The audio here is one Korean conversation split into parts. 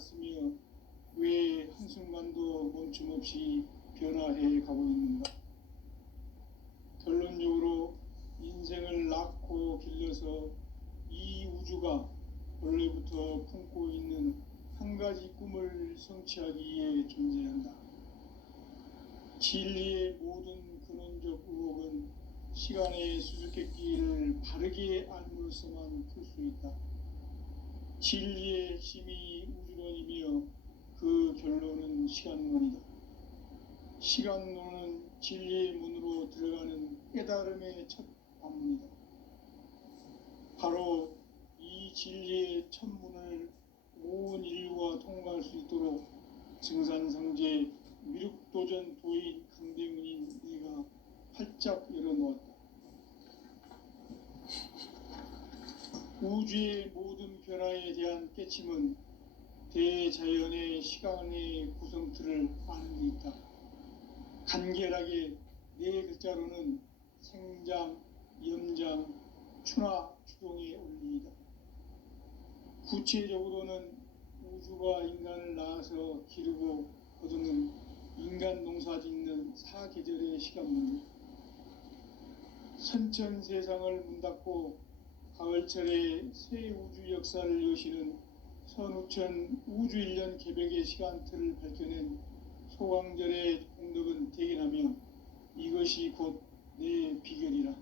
왔으며 왜 한순간도 멈춤없이 변화해 가고 있는가? 결론적으로 인생을 낳고 길러서 이 우주가 원래부터 품고 있는 한 가지 꿈을 성취하기 위해 존재한다. 진리의 모든 근원적 의혹은 시간의 수수께끼를 바르게 알므로써만 풀 수 있다. 진리의 핵심이 우주론이며 그 결론은 시간론이다. 시간론은 진리의 문으로 들어가는 깨달음의 첫 관문이다. 바로 이 진리의 첫 문을 온 인류가 통과할 수 있도록 증산성제 미륵도전 도인 강대문인 네가 활짝 열어놓았다. 우주의 모든 변화에 대한 깨침은 대자연의 시간의 구성틀을 아는 데 있다. 간결하게 네 글자로는 생장, 염장, 추나 추동의 원리이다. 구체적으로는 우주가 인간을 낳아서 기르고 거두는 인간 농사 짓는 사계절의 시간문이다. 선천 세상을 문 닫고 가을철에 새 우주 역사를 여시는 선우천 우주 1년 개벽의 시간틀을 밝혀낸 소강절의 공덕은 대견하며 이것이 곧 내 비결이라.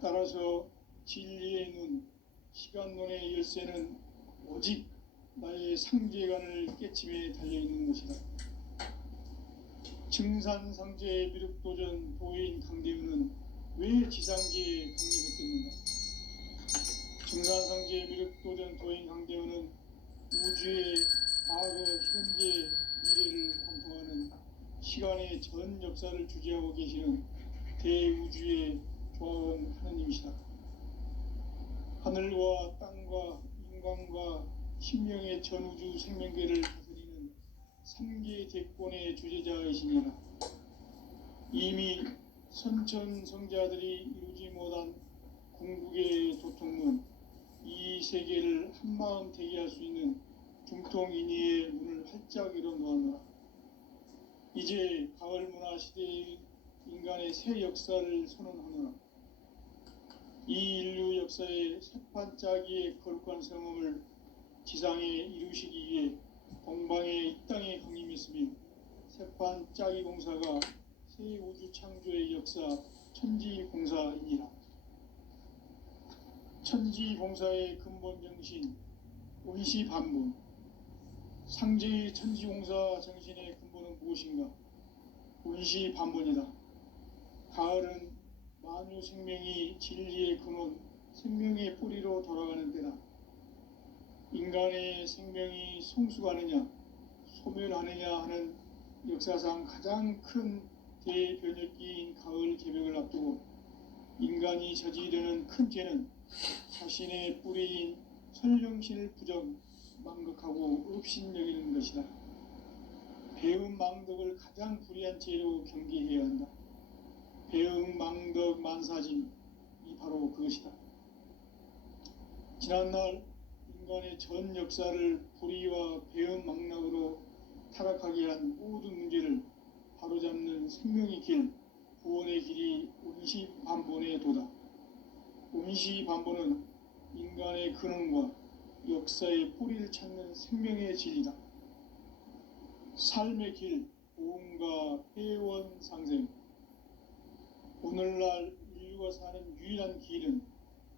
따라서 진리의 눈, 시간론의 열쇠는 오직 나의 상제관을 깨침에 달려있는 것이다. 증산상제의 미륵도전 도인 강대훈은 왜 지상계에 강림했겠는가? 증산상제의 미륵도전 도인 강대훈은 우주의 과거, 현재, 미래를 관통하는 시간의 전 역사를 주재하고 계시는 대우주의 조화원 하느님이시다. 하늘과 땅과 인간과 신명의 전우주 생명계를 다스리는 3계 대권의 주재자이시니라. 이미 선천성자들이 이루지 못한 궁극의 도통문, 이 세계를 한마음 대기할 수 있는 중통인의의 문을 활짝 열어놓았노라. 이제 가을 문화 시대의 인간의 새 역사를 선언하노라. 이 인류 역사의 새판짜기의 거룩한 성험을 지상에 이루시기 위해 동방의 이 땅에 강림했으며 새판짜기 공사가 새 우주 창조의 역사 천지공사이니라. 천지공사의 근본 정신 원시반분, 상제의 천지공사 정신의 근본은 무엇인가? 원시반분이다. 가을은 만유 생명이 진리의 근원, 생명의 뿌리로 돌아가는 때다. 인간의 생명이 성숙하느냐, 소멸하느냐 하는 역사상 가장 큰 대변혁기인 가을 개벽을 앞두고 인간이 저지르는 큰 죄는 자신의 뿌리인 설령신을 부정, 망극하고 업신여기는 것이다. 배음 망덕을 가장 불의한 죄로 경계해야 한다. 배음 망덕 만사짐이 바로 그것이다. 지난날 인간의 전 역사를 불의와 배음 망락으로 타락하게 한 모든 문제를 바로잡는 생명의 길, 구원의 길이 원시반본의 도다. 원시반본은 인간의 근원과 역사의 뿌리를 찾는 생명의 진리다. 삶의 길, 보험과 회원 상생. 오늘날 인류가 사는 유일한 길은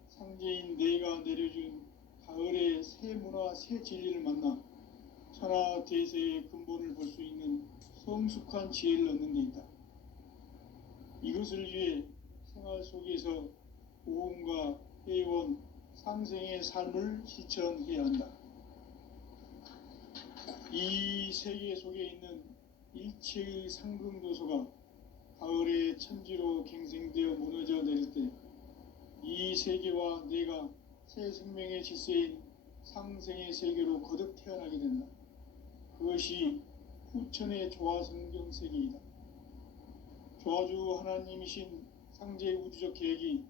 상제인 내가 내려준 가을의 새 문화, 새 진리를 만나 천하대세의 근본을 볼 수 있는 성숙한 지혜를 얻는 데 있다. 이것을 위해 생활 속에서 보험과 회원, 상생의 삶을 실천해야 한다. 이 세계 속에 있는 일체의 상금도서가 가을의 천지로 갱생되어 무너져 내릴 때 이 세계와 내가 새 생명의 질서인 상생의 세계로 거듭 태어나게 된다. 그것이 후천의 조화성경 세계이다. 조화주 하나님이신 상제 우주적 계획이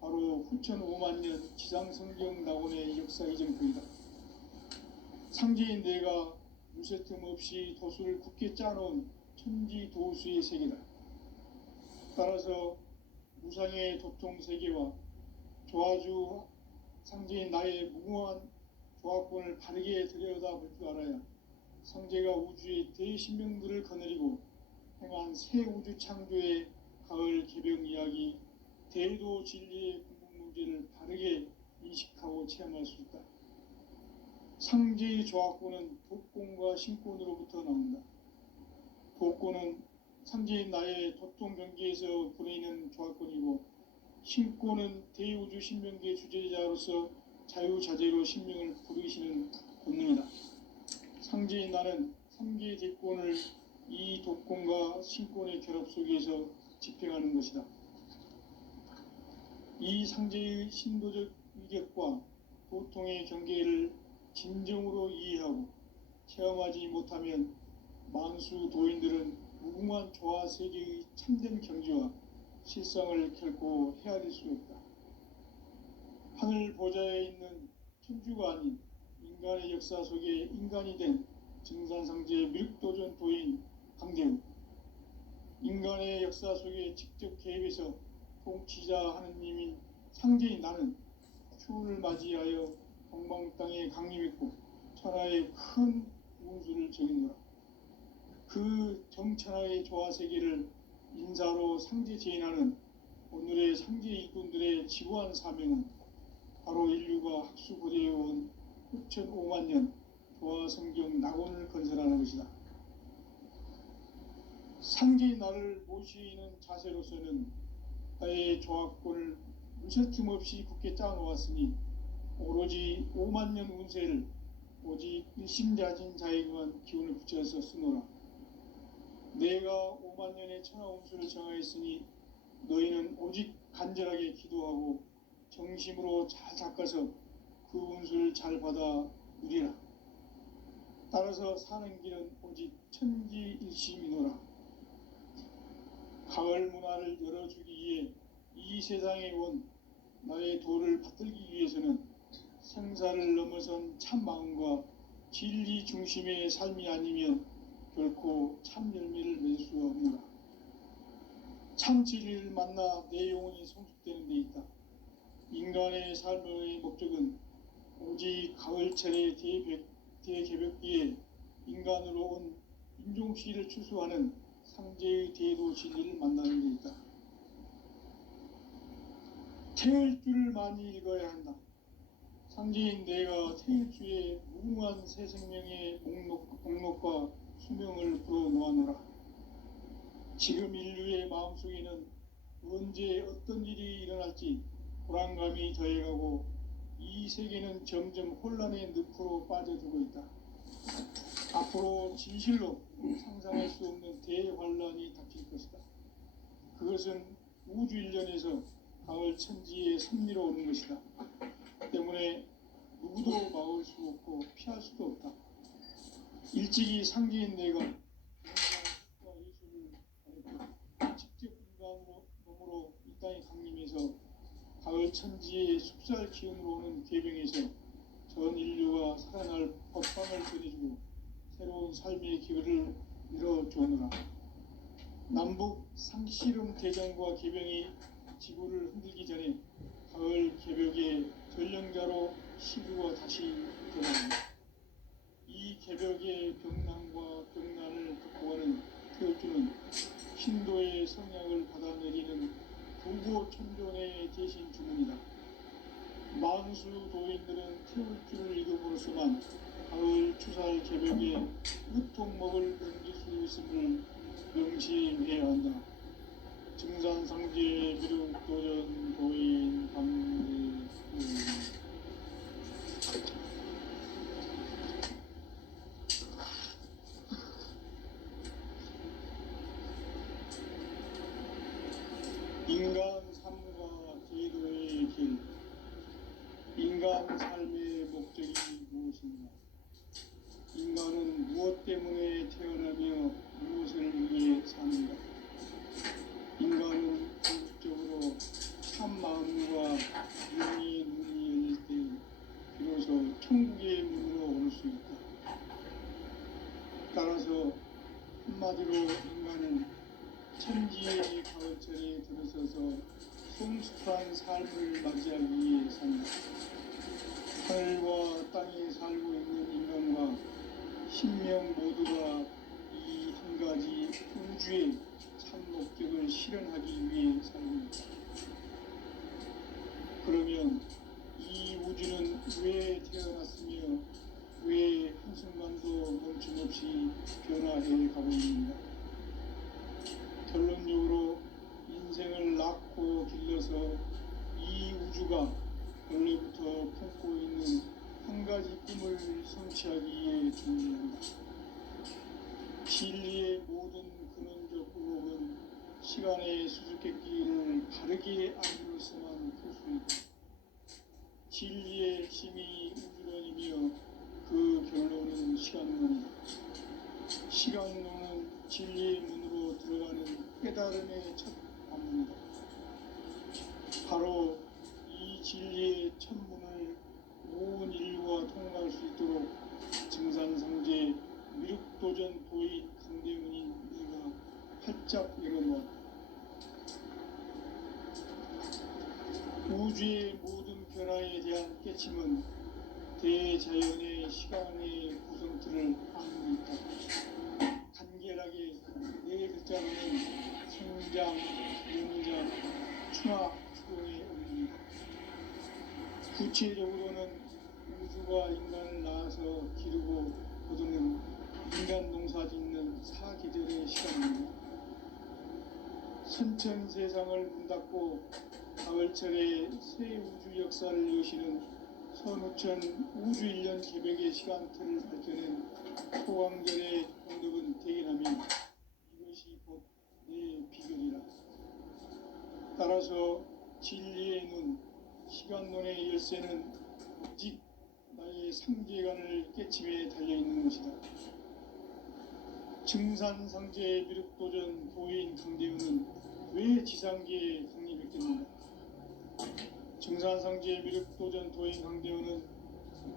바로 후천 5만 년 지상성경 낙원의 역사 이전표이다. 상제인 내가 무쇠틈 없이 도수를 굳게 짜놓은 천지도수의 세계다. 따라서 무상의 도통 세계와 조화주 상제인 나의 무궁한 조합권을 바르게 들여다볼 줄 알아야 상제가 우주의 대신명들을 거느리고 행한 새 우주 창조의 가을 개병 이야기, 대도 진리의 궁극 문제를 바르게 인식하고 체험할 수 있다. 상제의 조합권은 독권과 신권으로부터 나온다. 독권은 상제인 나의 도통 경계에서 부르이는 조합권이고, 신권은 대우주 신명기의 주제자로서 자유자재로 신명을 부르시는 본능이다. 상제인 나는 3개의 대권을 이 독권과 신권의 결합 속에서 집행하는 것이다. 이 상제의 신도적 위격과 도통의 경계를 진정으로 이해하고 체험하지 못하면 만수 도인들은 무궁한 조화 세계의 참된 경지와 실상을 결코 헤아릴 수 없다. 하늘 보좌에 있는 천주가 아닌 인간의 역사 속에 인간이 된 증산상제 밀도전 도인 강대우, 인간의 역사 속에 직접 개입해서 통치자 하느님인 상제인 나는 추운을 맞이하여 동방 땅에 강림했고 천하의 큰 운수를 정했노라. 그 정천하의 조화 세계를 인사로 상제 제인하는 오늘의 상제 일꾼들의 지구한 사명은 바로 인류가 학수고대해온 6,500만 년 조화 성경 낙원을 건설하는 것이다. 상제인 나를 모시는 자세로서는 나의 조합권을 무쇠틈 없이 굳게 짜놓았으니 오로지 5만 년 운세를 오직 일심자진 자에게만 기운을 붙여서 쓰노라. 내가 5만 년의 천하 운수를 정하였으니 너희는 오직 간절하게 기도하고 정심으로 잘 닦아서 그 운수를 잘 받아 누리라. 따라서 사는 길은 오직 천지일심이노라. 가을 문화를 열어주기 위해 이 세상에 온 나의 도를 받들기 위해서는 생사를 넘어선 참 마음과 진리 중심의 삶이 아니면 결코 참 열매를 맺을 수 없노라. 참 진리를 만나 내 영혼이 성숙되는 데 있다. 인간의 삶의 목적은 오직 가을철의 대개벽기에 인간으로 온 인종시를 추수하는 상제의 대도 진리를 만나는 데 있다. 태일주를 많이 읽어야 한다. 상제인 내가 태일주의 무궁한 새 생명의 목록과 수명을 풀어놓아노라. 지금 인류의 마음속에는 언제 어떤 일이 일어날지 불안감이 더해가고 이 세계는 점점 혼란의 늪으로 빠져들고 있다. 앞으로 진실로 상상할 수 없는 대환란이 닥칠 것이다. 그것은 우주 일련에서 가을 천지의 섭리로 오는 것이다. 때문에 누구도 막을 수 없고 피할 수도 없다. 일찍이 상제인 내가 인간과 예수를 가르쳐 직접 인간으로 몸으로 이 땅에 강림해서 가을 천지의 숙살 기운으로 오는 계병에서 전 인류가 살아날 법방을 전해주고 새로운 삶의 기회를 열어주오노라. 남북 상씨름 대전과 계병이 지구를 흔들기 전에 가을 개벽의 전령자로 시부가 다시 드러납니다. 이 개벽의 병난과 병난을 극복하는 태울주는 신도의 성약을 받아내리는 부고천존의 대신 주문이다. 만수 도인들은 태울주를 읽음으로써만 가을 추살 개벽의 으통목을 넘길 수 있음을 명심해야 한다. 증산상제 비륵도전 도인 강대우. 인간 삶과 제도의 길. 인간 삶의 목적이 무엇인가? 인간은 무엇 때문에 태어나며 무엇을 위해 사는가? 인간은 궁극적으로 참 마음과 영의 눈이 따라서 한마디로 인간은 천지의 가을철에 들어서서 성숙한 삶을 맞이하기 위해 산다. 하늘과 땅에 살고 있는 인간과 신명 모두가 이 한 가지 우주의 참 목적을 실현하기 위해 살고 있다. 그러면 이 우주는 왜 태어났으며 왜 한순간도 멈춤없이 변화해 가고 있는가? 결론적으로 인생을 낳고 길러서 이 우주가 원래부터 품고 있는 한 가지 꿈을 성취하기 위해 존재한다. 진리의 모든 근원적 의혹은 시간의 수수께끼를 바르게 알므로서만 풀 수 있다. 진리의 핵심이 우주론이며 그 결론은 시간론이다. 시간론은 진리의 문으로 들어가는 깨달음의 첫 관문이다. 바로 이 진리의 첫 문을 온 인류가 통과할 수 있도록 증산상제 미륵도전 도인 강대문인 우리가 활짝 열어놓았다. 우주의 모든 변화에 대한 깨침은 대자연의 시간의 구성틀을 안고 있다. 간결하게 네 글자로는 성장, 연장, 충화, 추동의 의미입니다. 구체적으로는 우주가 인간을 낳아서 기르고 거두는 인간 농사 짓는 사계절의 시간입니다. 선천 세상을 문 닫고 가을철에 새 우주 역사를 여시는 선우천 우주 1년 개백의 시간틀을 밝혀낸 소강절의 공덕은 대견하며 이것이 곧 내 비결이라. 따라서 진리의 눈, 시간론의 열쇠는 오직 나의 상계관을 깨침에 달려있는 것이다. 증산상제 미륵도전 도인 강대훈은 왜 지상계에 강림했겠는가? 증산상제 미륵도전 도인 강대훈은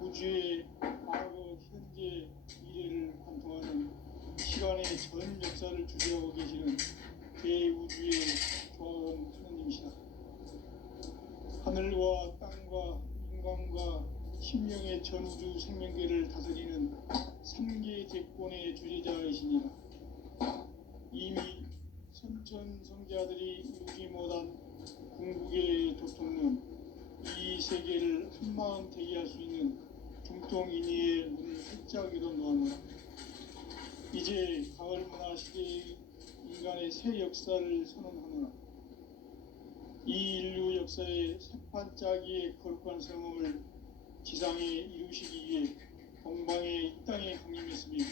우주의 과거, 현재, 미래를 관통하는 시간의 전 역사를 주재하고 계시는 대우주의 조화원 하느님이시다. 하늘과 땅과 인간과 신명의 전우주 생명계를 다스리는 3계 대권의 주재자이시니라. 이미 선천 성자들이 이루지 못한 궁극의 도통론, 이 세계를 한마음 대기할 수 있는 중통인의의 문을 활짝 열어놓아놓아. 이제 가을 문화 시대의 인간의 새 역사를 선언하노라. 이 인류 역사의 새판짜기의 거룩한 성공을 지상에 이루시기 위해 동방의 이 땅에 강림했으며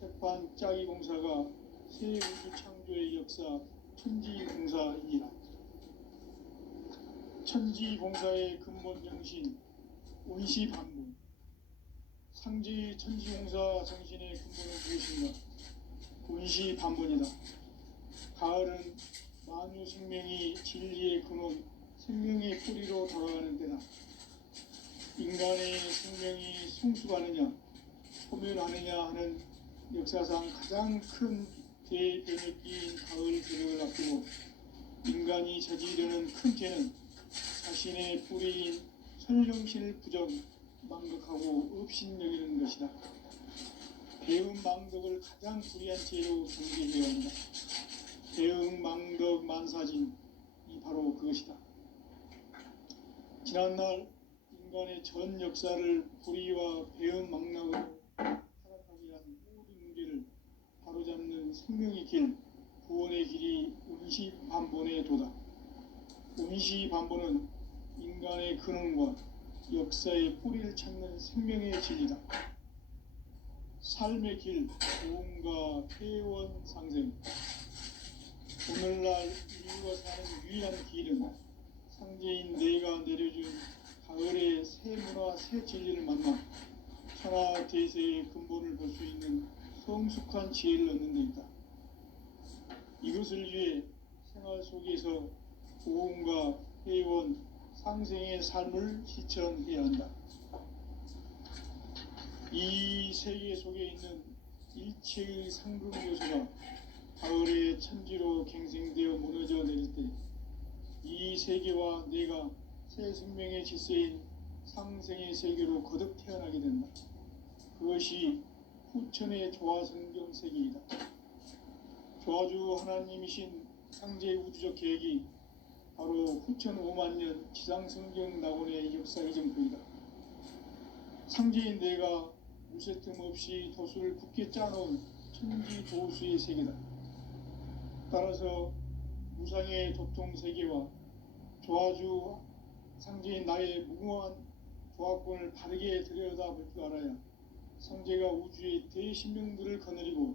새판짜기 공사가 새 우주 창조의 역사 천지공사이니라. 천지공사의 근본 정신 운시반분. 상지 천지공사 정신의 근본은 무엇인가? 운시반분이다. 가을은 만유 생명이 진리의 근원, 생명의 뿌리로 돌아가는 때다. 인간의 생명이 성숙하느냐, 소멸하느냐 하는 역사상 가장 큰 대변혁기인 가을 저녁을 앞두고 인간이 저지르는 큰 죄는 자신의 뿌리인 설령신을 부정, 망각하고 업신여기는 것이다. 배움 망덕을 가장 불의한 죄로 경계해야 한다. 배움 망덕 만사진, 이 바로 그것이다. 지난날 인간의 전 역사를 불의와 배움 망락으로 타락하게 한 모든 문제를 바로잡는 생명의 길, 구원의 길이 운시반본의 도다. 운시반본은 인간의 근원과 역사의 뿌리를 찾는 생명의 진리다. 삶의 길, 도움과 회원 상생. 오늘날 인류가 사는 유일한 길은 상제인 내가 내려준 가을의 새 문화, 새 진리를 만나 천하 대세의 근본을 볼 수 있는 성숙한 지혜를 얻는 데 있다. 이것을 위해 생활 속에서 도움과 회원, 상생의 삶을 실천해야 한다. 이 세계 속에 있는 일체의 상급 요소가 가을의 천지로 갱생되어 무너져 내릴 때 이 세계와 내가 새 생명의 질서인 상생의 세계로 거듭 태어나게 된다. 그것이 후천의 조화성경 세계이다. 조화주 하나님이신 창제 우주적 계획이 바로 후천 5만 년 지상성경 낙원의 역사의 정토이다. 상제인 내가 무쇠틈 없이 도수를 굳게 짜놓은 천지 보수의 세계다. 따라서 무상의 도통 세계와 조화주 상제인 나의 무궁한 조화권을 바르게 들여다볼 줄 알아야 상제가 우주의 대신명들을 거느리고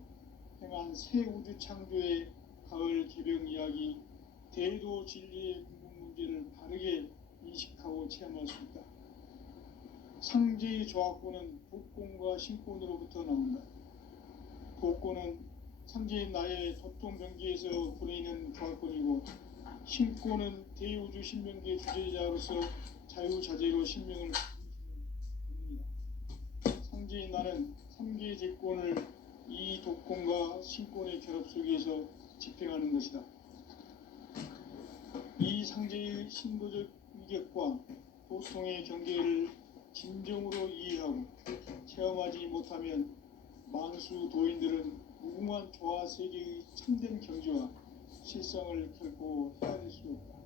행한 새 우주 창조의 가을 개병 이야기, 대도 진리의 궁극 문제를 바르게 인식하고 체험할 수 있다. 상제의 조화권은 복권과 신권으로부터 나온다. 복권은 상제인 나의 도통 경계에서 보내는 조화권이고, 신권은 대우주 신명계 주제자로서 자유자재로 신명을 겁니다. 상제인 나는 3개의 제권을 이 독권과 신권의 결합 속에서 집행하는 것이다. 이 상제의 신도적 위격과 도통의 경계를 진정으로 이해하고 체험하지 못하면 만수 도인들은 무궁한 조화 세계의 참된 경지와 실상을 결코 헤아릴 수 없다.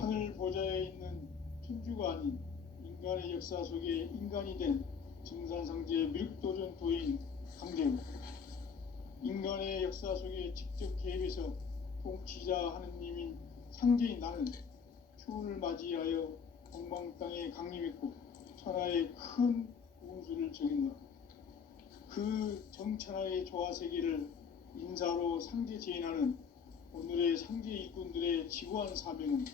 하늘 보좌에 있는 천주가 아닌 인간의 역사 속에 인간이 된 증산상제의 미륵도전 도인 강제우, 인간의 역사 속에 직접 개입해서 통치자 하느님인 상제인 나는 추운을 맞이하여 동방 땅에 강림했고 천하의 큰 운수를 정했노라. 그 정천하의 조화세계를 인사로 상제 제인하는 오늘의 상제 일꾼들의 지구한 사명은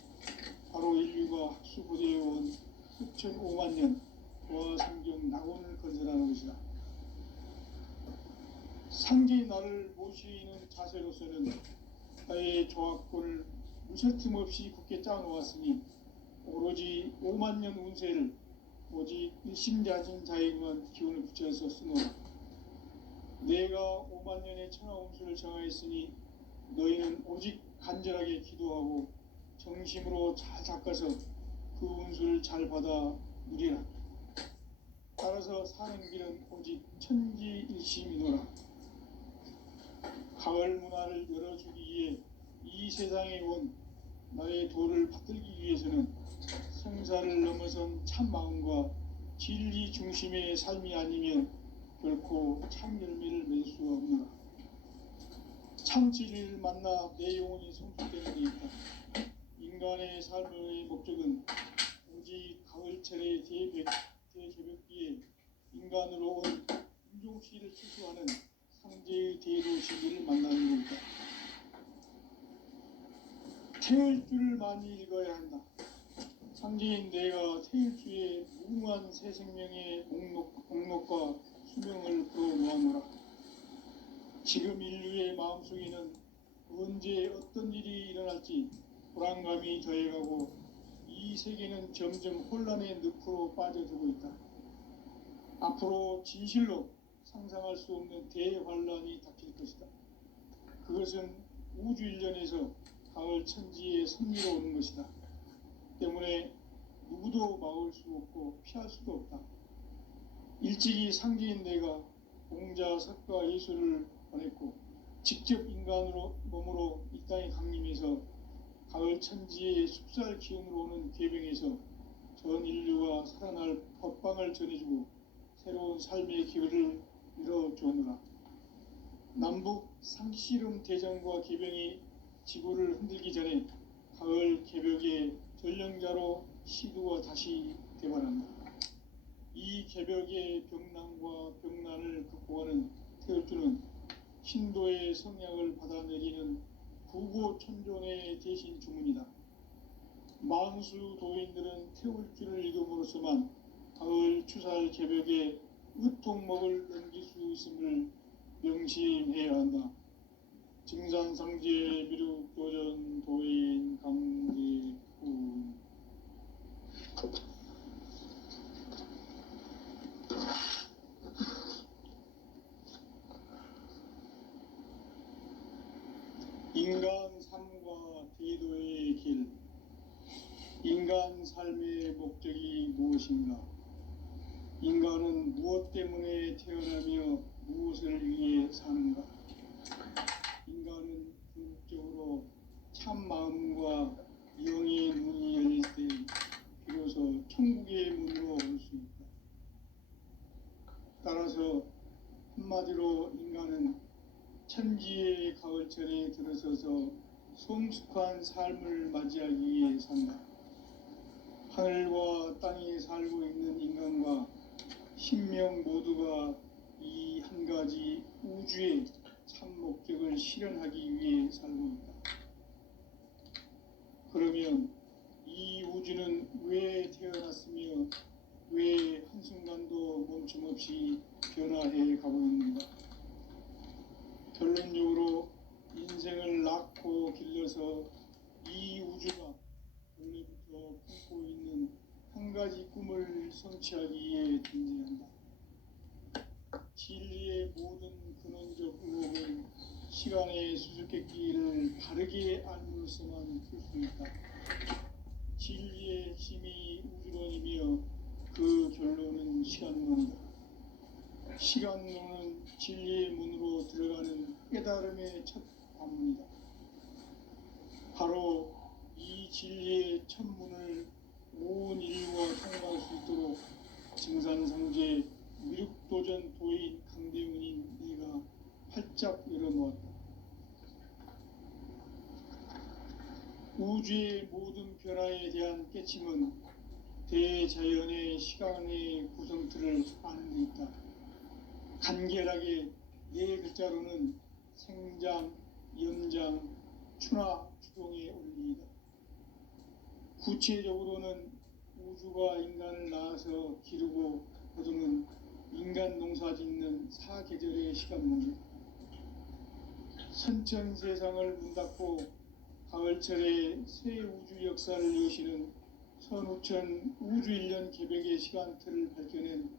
바로 인류가 학수고대해온 수천 5만 년 조화성경 낙원을 건설하는 것이다. 상제의 나를 모시는 자세로서는 나의 조화권을 무쇠틈 없이 굳게 짜놓았으니 오로지 5만 년 운세를 오직 일심자진 자에게만 기운을 붙여서 쓰노라. 내가 5만 년의 천하 운수를 정하였으니 너희는 오직 간절하게 기도하고 정심으로 잘 닦아서 그 운수를 잘 받아 누리라. 따라서 사는 길은 오직 천지일심이노라. 가을 문화를 열어주기 위해 이 세상에 온 나의 도를 받들기 위해서는 생사를 넘어선 참 마음과 진리 중심의 삶이 아니면 결코 참 열매를 맺을 수 없노라. 참 진리를 만나 내 영혼이 성숙되는 데 있다. 인간의 삶의 목적은 오직 가을철의 대개벽기에 인간으로 온 인종시를 추수하는 상제의 대도 진리를 만나는 것이다. 태일주를 많이 읽어야 한다. 상제인 내가 태일주의 무궁한 새 생명의 목록과 수명을 풀어놓아노라. 지금 인류의 마음속에는 언제 어떤 일이 일어날지 불안감이 더해가고 이 세계는 점점 혼란의 늪으로 빠져들고 있다. 앞으로 진실로 상상할 수 없는 대환란이 닥칠 것이다. 그것은 우주 일련에서 가을 천지의 섭리로 오는 것이다. 때문에 누구도 막을 수 없고 피할 수도 없다. 일찍이 상제인 내가 공자, 석가, 예수를 보냈고 직접 인간으로 몸으로 이 땅에 강림해서 가을 천지의 숲살 기운으로 오는 괴병에서 전 인류가 살아날 법방을 전해주고 새로운 삶의 기회를 열어주오노라. 남북 상씨름 대전과 개병이 지구를 흔들기 전에 가을 개벽의 전령자로 시두가 다시 대발한다. 이 개벽의 병난과 병난을 극복하는 태울주는 신도의 성약을 받아내리는 구고천존의 대신 주문이다. 만수 도인들은 태울주를 읽음으로써만 가을 추살 개벽의 으통목을 넘길 수 있음을 명심해야 한다. 증산상제 미륵도전 도인 강제훈. 인간 삶과 대도의 길, 인간 삶의 목적이 무엇인가? 인간은 무엇 때문에 태어나며 무엇을 위해 사는가? 인간은 궁극적으로 참 마음과 영의 문이 열릴 때 비로소 천국의 문으로 올 수 있다. 따라서 한마디로 인간은 천지의 가을천에 들어서서 성숙한 삶을 맞이하기 위해 산다. 하늘과 땅에 살고 있는 인간과 신명 모두가 이 한 가지 우주의 참 목적을 실현하기 위해 살고 있다. 그러면 이 우주는 왜 태어났으며 왜 한순간도 멈춤없이 변화해 가고 있는가? 결론적으로 인생을 낳고 길러서 이 우주가 원래부터 품고 있는 한 가지 꿈을 성취하기 위해 존재한다. 진리의 모든 근원적 의혹은 시간의 수수께끼를 바르게 알므로서만 풀 수 있다. 진리의 핵심이 우주론이며 그 결론은 시간론이다. 시간론은 진리의 문으로 들어가는 깨달음의 첫 관문이다. 바로 이 진리의 첫 문을 온 인류가 통과할 수 있도록 증산상제 미륵도전 도인 강대훈인 네가 활짝 열어놓았다. 우주의 모든 변화에 대한 깨침은 대자연의 시간의 구성틀을 아는 데 있다. 간결하게 네 글자로는 생장, 연장, 추나 추동의 원리이다. 구체적으로는 우주가 인간을 낳아서 기르고 거두는 인간 농사 짓는 사계절의 시간문이다. 선천 세상을 문닫고 가을철에 새 우주 역사를 여시는 선우천 우주일년 개백의 시간틀을 밝혀낸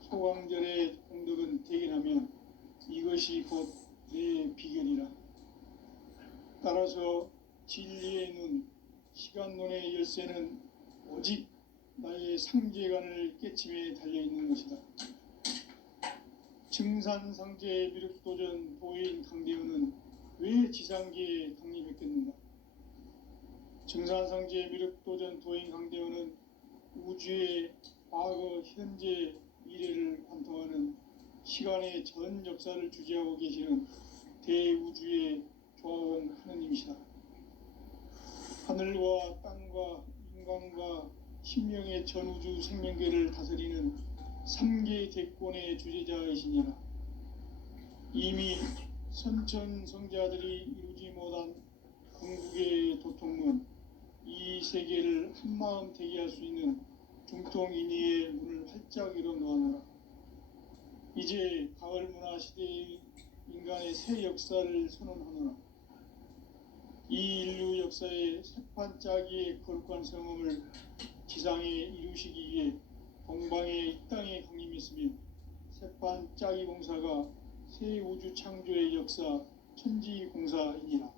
소강절의 공덕은 대견하며 이것이 곧 내 비결이라. 따라서 진리의 눈, 시간론의 열쇠는 오직 나의 상제관을 깨침에 달려있는 것이다. 증산상제 미륵도전 도인 강대훈은 왜 지상계에 강림했겠는가? 증산상제 미륵도전 도인 강대훈은 우주의 과거, 현재, 미래를 관통하는 시간의 전 역사를 주재하고 계시는 대우주의 조화원 하느님이시다. 하늘과 땅과 인간과 신명의 전우주 생명계를 다스리는 3개 대권의 주제자이시니라. 이미 선천성자들이 이루지 못한 궁극의 도통문, 이 세계를 한마음 되게 할 수 있는 중통인의의 문을 활짝 열어놓아노라. 이제 가을 문화 시대의 인간의 새 역사를 선언하노라. 이 인류 역사의 새판 짜기의 거룩한 성음을 지상에 이루시기 위해 동방의 이 땅에 강림했으며 새판 짜기 공사가 새 우주 창조의 역사 천지공사이니라.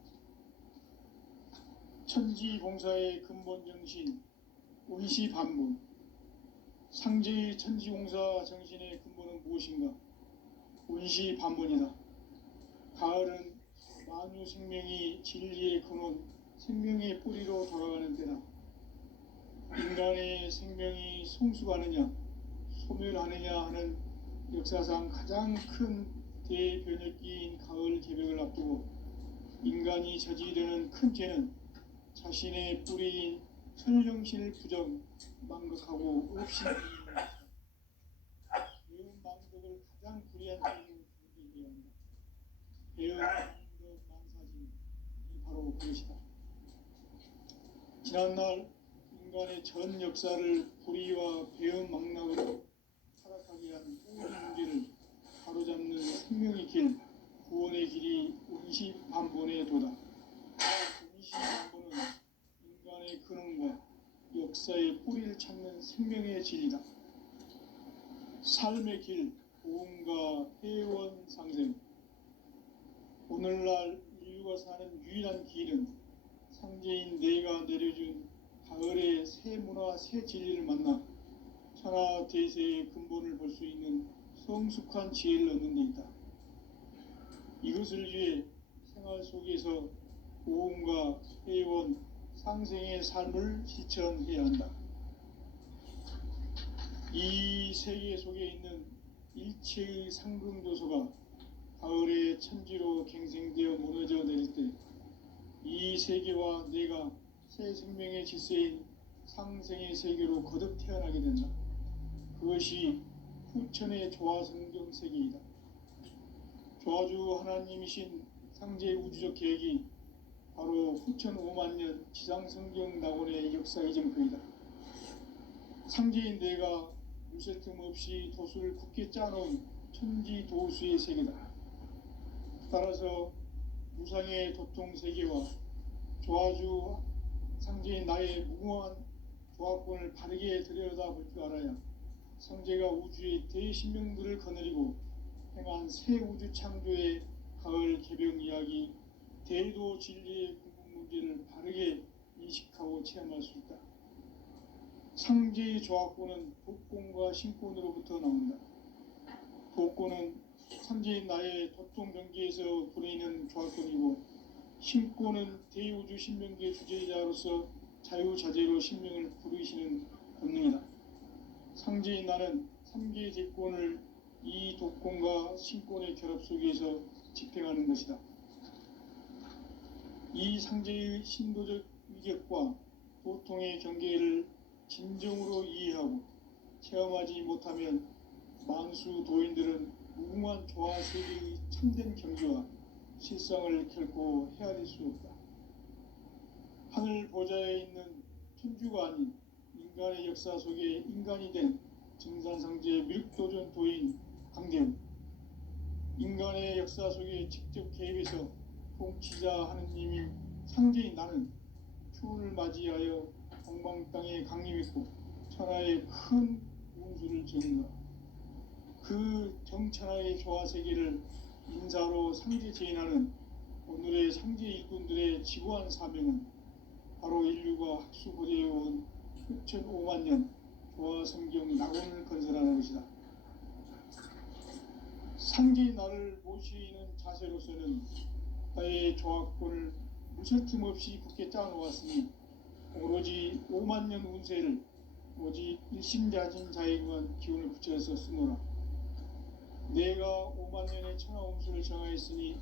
천지공사의 근본 정신 운시반문, 상제의 천지공사 정신의 근본은 무엇인가? 운시반문이다. 가을은 만유 생명이 진리의 근원, 생명의 뿌리로 돌아가는 때다. 인간의 생명이 성숙하느냐, 소멸하느냐 하는 역사상 가장 큰 대변혁기인 가을 개벽을 앞두고 인간이 저지르는 큰 죄는 자신의 뿌리인 천령신을 부정, 망각하고 옵신하는 것이다. 배운 망덕을 가장 불의한 죄는 그것이어야 한다. 배운 망덕 망사진이 바로 그것이다. 지난날 인간의 전 역사를 불의와 배은 망락으로 타락하게 한 모든 문제를 바로잡는 생명의 길, 구원의 길이 운시반본의 도다. 운시반본은 인간의 근원과 역사의 뿌리를 찾는 생명의 진리다. 삶의 길, 도움과 회원 상생. 오늘날 인류가 사는 유일한 길은 상제인 내가 내려준 가을의 새 문화, 새 진리를 만나 천하 대세의 근본을 볼 수 있는 성숙한 지혜를 얻는 데 있다. 이것을 위해 생활 속에서 고음과 회원, 상생의 삶을 실천해야 한다. 이 세계 속에 있는 일체의 상승조소가 가을의 천지로 갱생되어 무너져 내릴 때 이 세계와 내가 새 생명의 질서인 상생의 세계로 거듭 태어나게 된다. 그것이 후천의 조화성경 세계이다. 조화주 하나님이신 상제 우주적 계획이 바로 후천 5만 년 지상성경 낙원의 역사 이정표이다. 상제인 내가 물새 틈 없이 도수를 굳게 짜놓은 천지 도수의 세계다. 따라서 무상의 도통 세계와 조화주 상제인 나의 무궁한 조화권을 바르게 들여다볼 줄 알아야 상제가 우주의 대신명들을 거느리고 행한 새 우주 창조의 가을 개병 이야기, 대도 진리의 궁극 문제를 바르게 인식하고 체험할 수 있다. 상제의 조화권은 복권과 신권으로부터 나온다. 복권은 상제인 나의 도통 경계에서 부리는 조화권이고, 신권은 대우주 신명계 주제자로서 자유자재로 신명을 부르시는 본능이다. 상제인 나는 3개의 대권을 이 도권과 신권의 결합 속에서 집행하는 것이다. 이 상제의 신도적 위격과 도통의 경계를 진정으로 이해하고 체험하지 못하면 만수 도인들은 무궁한 조화 세계의 참된 경지와 실상을 결코 헤아릴 수 없다. 하늘 보좌에 있는 천주가 아닌 인간의 역사 속에 인간이 된 증산상제 밀도전 도인 강대우, 인간의 역사 속에 직접 개입해서 통치자 하느님이 상제인 나는 추운을 맞이하여 동방 땅에 강림했고 천하의 큰 운수를 지은 것. 그 정천하의 조화 세계를 인사로 상제 제인하는 오늘의 상제 일꾼들의 지구한 사명은 바로 인류가 학수고대해온 수천 5만 년 조화 성경 낙원을 건설하는 것이다. 상제인 나를 모시는 자세로서는 나의 조화권을 무설틈 없이 굳게 짜놓았으니 오로지 5만 년 운세를 오직 일심자진 자에게만 기운을 붙여서 쓰노라. 내가 5만 년의 천하 운수를 정하였으니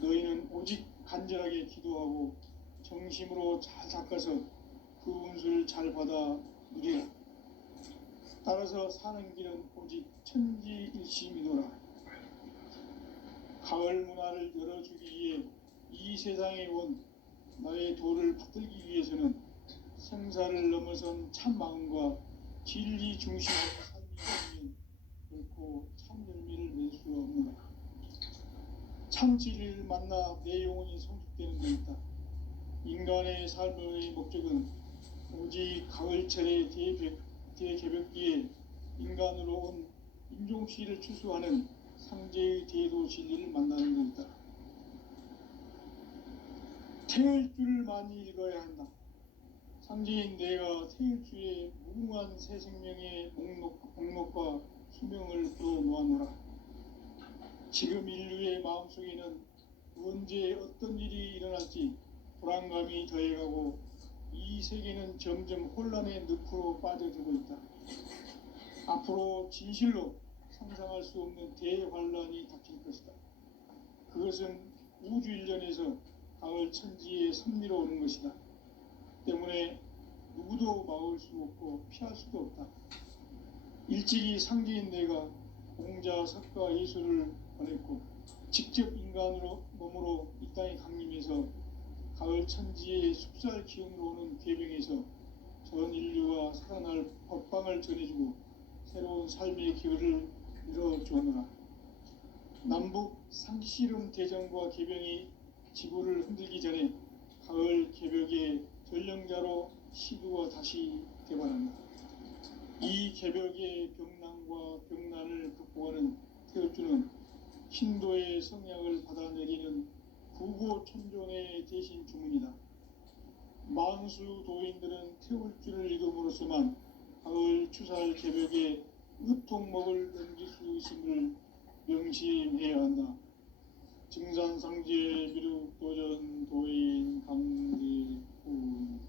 너희는 오직 간절하게 기도하고 정심으로 잘 닦아서 그 운수를 잘 받아 누리라. 따라서 사는 길은 오직 천지일심이노라. 가을 문화를 열어주기 위해 이 세상에 온 나의 도를 받들기 위해서는 생사를 넘어선 참 마음과 진리 중심의 삶이 아니면 결코 참 열매를 낼 수 없노라. 참 진리를 만나 내 영혼이 성숙되는 데 있다. 인간의 삶의 목적은 오직 가을철의 대개벽기에 인간으로 온 인종씨를 추수하는 상제의 대도 진리를 만나는 데 있다. 태을 줄을 많이 읽어야 한다. 상제인 내가 태일주의 무궁한 새 생명의 목록과 수명을 풀어놓아노라. 지금 인류의 마음속에는 언제 어떤 일이 일어날지 불안감이 더해가고 이 세계는 점점 혼란의 늪으로 빠져들고 있다. 앞으로 진실로 상상할 수 없는 대환란이 닥칠 것이다. 그것은 우주 일련에서 가을 천지의 섭리로 오는 것이다. 때문에 누구도 막을 수 없고 피할 수도 없다. 일찍이 상제인 내가 공자, 석가, 예수를 보냈고 직접 인간으로 몸으로 이 땅에 강림해서 가을 천지의 숲살 기운으로 오는 궤병에서 전 인류가 살아날 법방을 전해주고 새로운 삶의 기회를 이뤄주노라. 남북 상씨름 대전과 개병이 지구를 흔들기 전에 가을 개벽의 전령자로 시두가 다시 대발한다. 이 개벽의 병난과 병난을 극복하는 태엽주는 신도의 성약을 받아내리는 구고천존의 대신 주문이다. 만수 도인들은 태울 줄을 읽음으로써만 가을 추살 개벽에 으통먹을 넘길 수 있음을 명심해야 한다. 증산상제 미륵도전 도인 강대훈.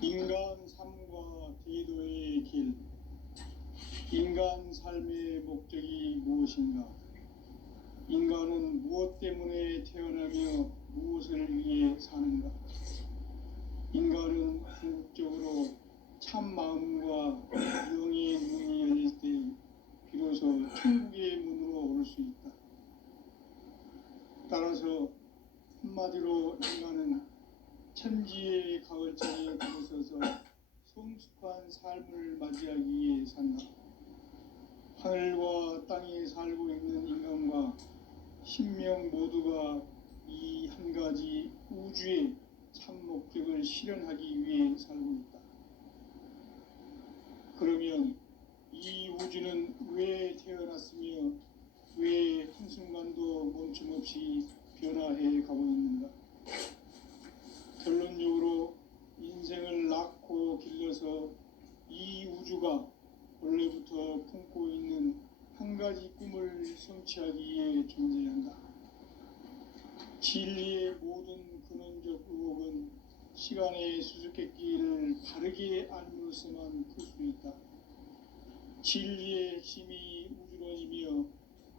인간 삶과 대도의 길. 인간 삶의 목적이 무엇인가? 인간은 무엇 때문에 태어나며 무엇을 위해 사는가? 인간은 궁극적으로 참 마음과 영의 문이 열릴 때 비로소 천국의 문으로 오를 수 있다. 따라서 한마디로 인간은 천지의 가을자리에 들어서서 성숙한 삶을 맞이하기 위해 산다. 하늘과 땅에 살고 있는 인간과 신명 모두가 이 한 가지 우주의 참 목적을 실현하기 위해 살고 있다. 그러면 이 우주는 왜 태어났으며 왜 한순간도 멈춤없이 변화해 가고 있는가? 결론적으로 인생을 낳고 길러서 이 우주가 원래부터 품고 있는 한 가지 꿈을 성취하기 위해 존재한다. 진리의 모든 근원적 의혹은 시간의 수수께끼를 바르게 알므로서만 풀 수 있다. 진리의 핵심이 우주론이며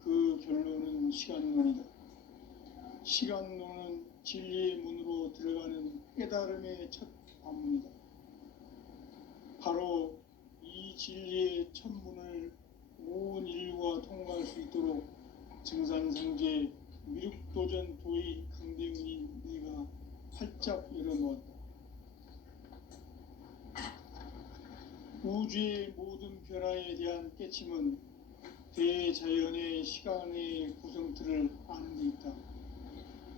그 결론은 시간론이다. 시간론은 진리의 문으로 들어가는 깨달음의 첫 관문이다. 바로 이 진리의 첫 문을 온 인류가 통과할 수 있도록 증산상제 미륵도전 도의 강대훈인 내가 활짝 열어놓았다. 우주의 모든 변화에 대한 깨침은 대자연의 시간의 구성틀을 아는 데 있다.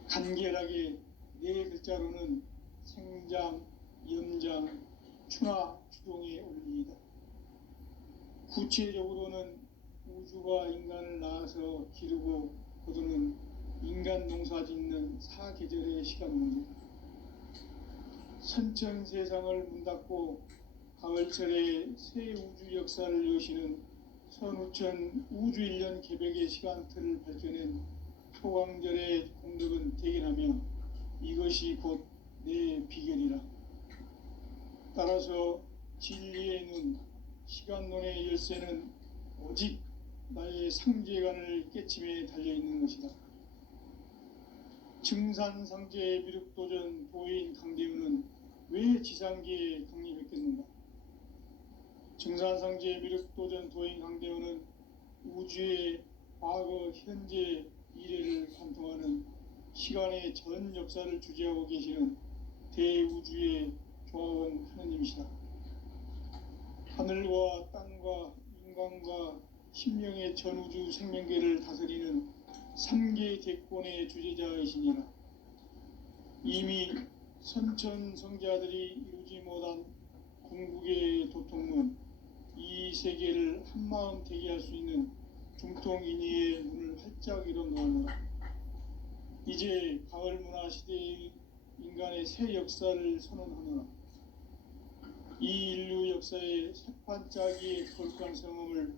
간결하게 네 글자로는 생장, 염장, 추나 추동의 원리이다. 구체적으로는 우주가 인간을 낳아서 기르고 거두는 인간 농사 짓는 사계절의 시간 문제다. 선천 세상을 문 닫고 가을철에 새 우주 역사를 여시는 선우천 우주 1년 개벽의 시간틀을 밝혀낸 초광절의 공덕은 대견하며 이것이 곧 내 비결이라. 따라서 진리의 눈, 시간론의 열쇠는 오직 나의 상제관을 깨침에 달려있는 것이다. 증산상제 미륵도전 도인 강대훈은 왜 지상계에 강림했겠는가? 증산상제 미륵도전 도인 강대훈은 우주의 과거, 현재, 미래를 관통하는 시간의 전 역사를 주재하고 계시는 대우주의 조화원 하느님이시다. 하늘과 땅과 인간과 신명의 전우주 생명계를 다스리는 3계 대권의 주제자이시니라. 이미 선천성자들이 이루지 못한 궁극의 도통문, 이 세계를 한마음 되게 할 수 있는 중통인의의 문을 활짝 열어놓았노라. 이제 가을 문화 시대의 인간의 새 역사를 선언하노라. 이 인류 역사의 새판짜기의 거룩한 성음을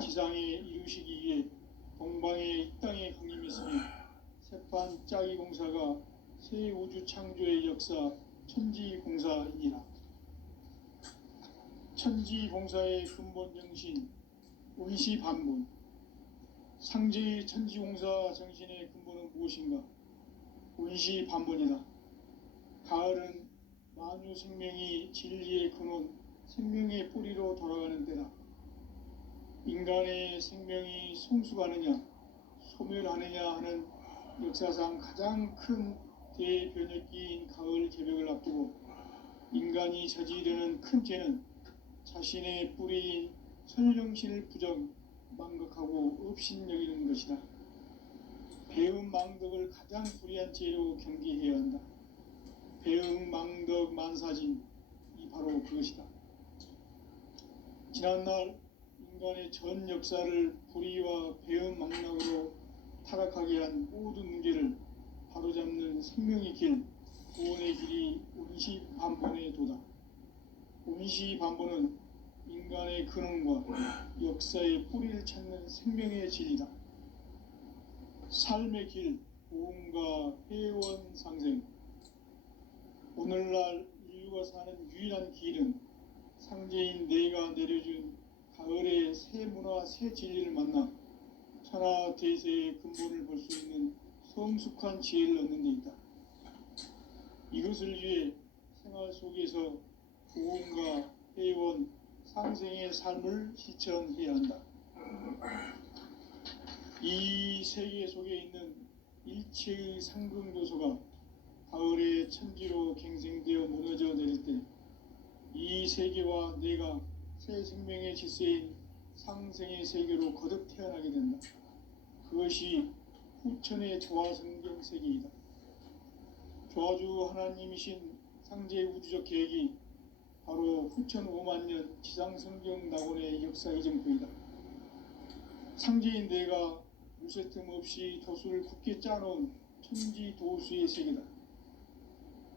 지상에 이루시기 위해 동방의 이 땅에 강림했으며 새판짜기 공사가 새 우주 창조의 역사 천지공사이니라. 천지공사의 근본 정신 의시반본. 상제의 천지공사 정신의 근본은 무엇인가? 의시반본이다. 가을은 만유 생명이 진리의 근원, 생명의 뿌리로 돌아가는 때다. 인간의 생명이 성숙하느냐, 소멸하느냐 하는 역사상 가장 큰 대변혁기인 가을 개벽을 앞두고 인간이 저지르는 큰 죄는 자신의 뿌리인 설령신을 부정, 망각하고 업신여기는 것이다. 배음 망덕을 가장 불의한 죄로 경계해야 한다. 배음 망덕 만사진, 이 바로 그것이다. 지난날 인간의 전 역사를 불의와 배은망락으로 타락하게 한 모든 문제를 바로잡는 생명의 길, 구원의 길이 운시반본의 도다. 운시반본은 인간의 근원과 역사의 뿌리를 찾는 생명의 진리다. 삶의 길, 보험과 회원 상생. 오늘날 인류가 사는 유일한 길은 상제인 내가 내려준 가을의 새 문화, 새 진리를 만나 천하 대세의 근본을 볼 수 있는 성숙한 지혜를 얻는 데 있다. 이것을 위해 생활 속에서 보험과 회원, 상생의 삶을 실천해야 한다. 이 세계 속에 있는 일체의 상승요소가 가을의 천지로 갱생되어 무너져 내릴 때 이 세계와 내가 새 생명의 질서인 상생의 세계로 거듭 태어나게 된다. 그것이 후천의 조화성경 세계이다. 조화주 하나님이신 상제 우주적 계획이 바로 후천 5만 년 지상성경 낙원의 역사 이정표이다. 상제인 내가 무쇠틈 없이 도수를 굳게 짜놓은 천지 도수의 세계다.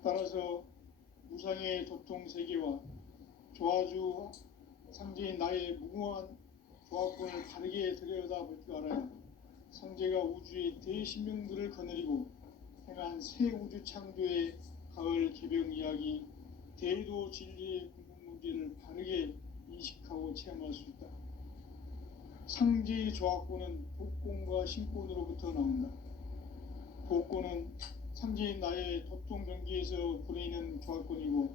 따라서 무상의 도통 세계와 조화주 상제인 나의 무궁한 조화권을 다르게 들여다볼 줄 알아야 상제가 우주의 대신명들을 거느리고 행한 새 우주 창조의 가을 개병 이야기, 대도 진리의 궁극 문제를 바르게 인식하고 체험할 수 있다. 상제의 조화권은 복권과 신권으로부터 나온다. 복권은 상제인 나의 도통 경기에서 부리는 조화권이고,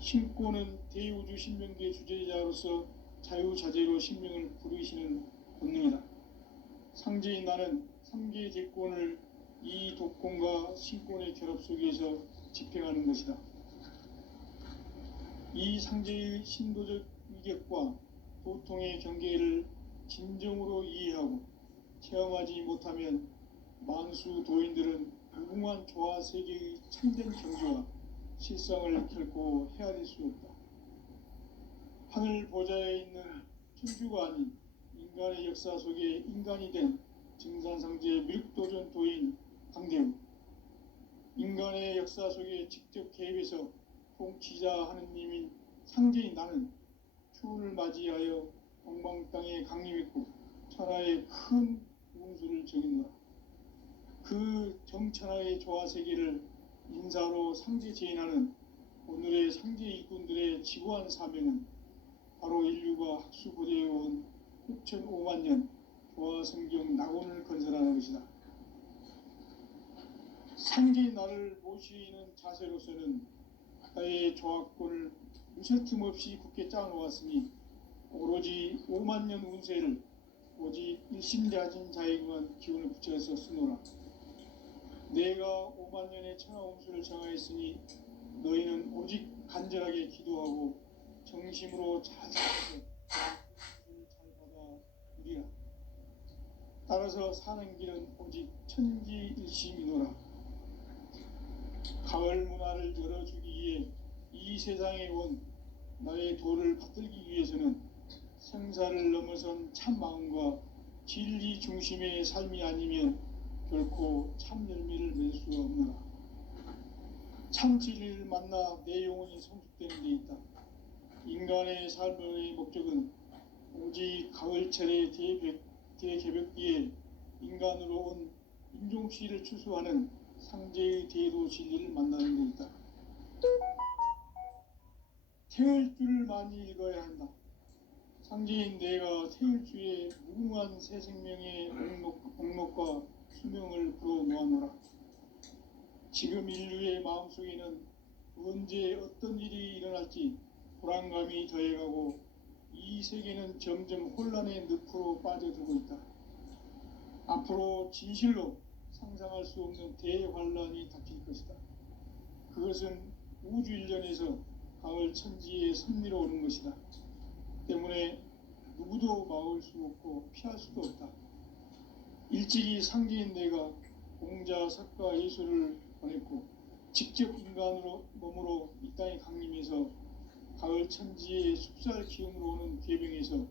신권은 대우주 신명기의 주제자로서 자유자재로 신명을 부르시는 본능이다. 상제인 나는 3개의 대권을 이 독권과 신권의 결합 속에서 집행하는 것이다. 이 상제의 신도적 위격과 도통의 경계를 진정으로 이해하고 체험하지 못하면 만수 도인들은 무궁한 조화 세계의 참된 경지와 실상을 결코 헤아릴 수 없다. 하늘 보좌에 있는 천주가 아닌 인간의 역사 속에 인간이 된 증산상제 밀도전 도인 강대우, 인간의 역사 속에 직접 개입해서 통치자 하느님인 상제인 나는 추운을 맞이하여 동방 땅에 강림했고 천하의 큰 운수를 정했노라. 그 정천하의 조화 세계를 인사로 상제 제인하는 오늘의 상제 일꾼들의 지구한 사명은 바로 인류가 학수고대해온 6,5만 년 조화 성경 낙원을 건설하는 것이다. 상제인 나를 모시는 자세로서는 나의 조화권을 무쇠틈 없이 굳게 짜놓았으니 오로지 5만 년 운세를 오직 일심자진 자에게만 기운을 붙여서 쓰노라. 내가 5만 년의 천하 운수를 정하였으니 너희는 오직 간절하게 기도하고 정심으로 잘 살아서 운수를 잘 받아 누리라. 따라서 사는 길은 오직 천지일심이노라. 가을 문화를 열어주기 위해 이 세상에 온 나의 도를 받들기 위해서는 생사를 넘어선 참 마음과 진리 중심의 삶이 아니면 결코 참 열매를 맺을 수 없노라. 참 진리를 만나 내 영혼이 성숙되는 데 있다. 인간의 삶의 목적은 오직 가을철의 대개벽기에 인간으로 온 인종씨를 추수하는 상제의 대도 진리를 만나는 데 있다. 태을 줄을 많이 읽어야 한다. 상제인 내가 태을 주에 무궁한 새 생명의 목록과 수명을 불어 모아노라. 지금 인류의 마음속에는 언제 어떤 일이 일어날지 불안감이 더해가고 이 세계는 점점 혼란의 늪으로 빠져들고 있다. 앞으로 진실로 상상할 수 없는 대환란이 닥칠 것이다. 그것은 우주 일련에서 가을 천지의 섭리로 오는 것이다. 때문에 누구도 막을 수 없고 피할 수도 없다. 일찍이 상제인 내가 공자, 석가, 예수를 보냈고 직접 인간으로 몸으로 이 땅에 강림해서 가을 천지의 숲살 기운으로 오는 괴병에서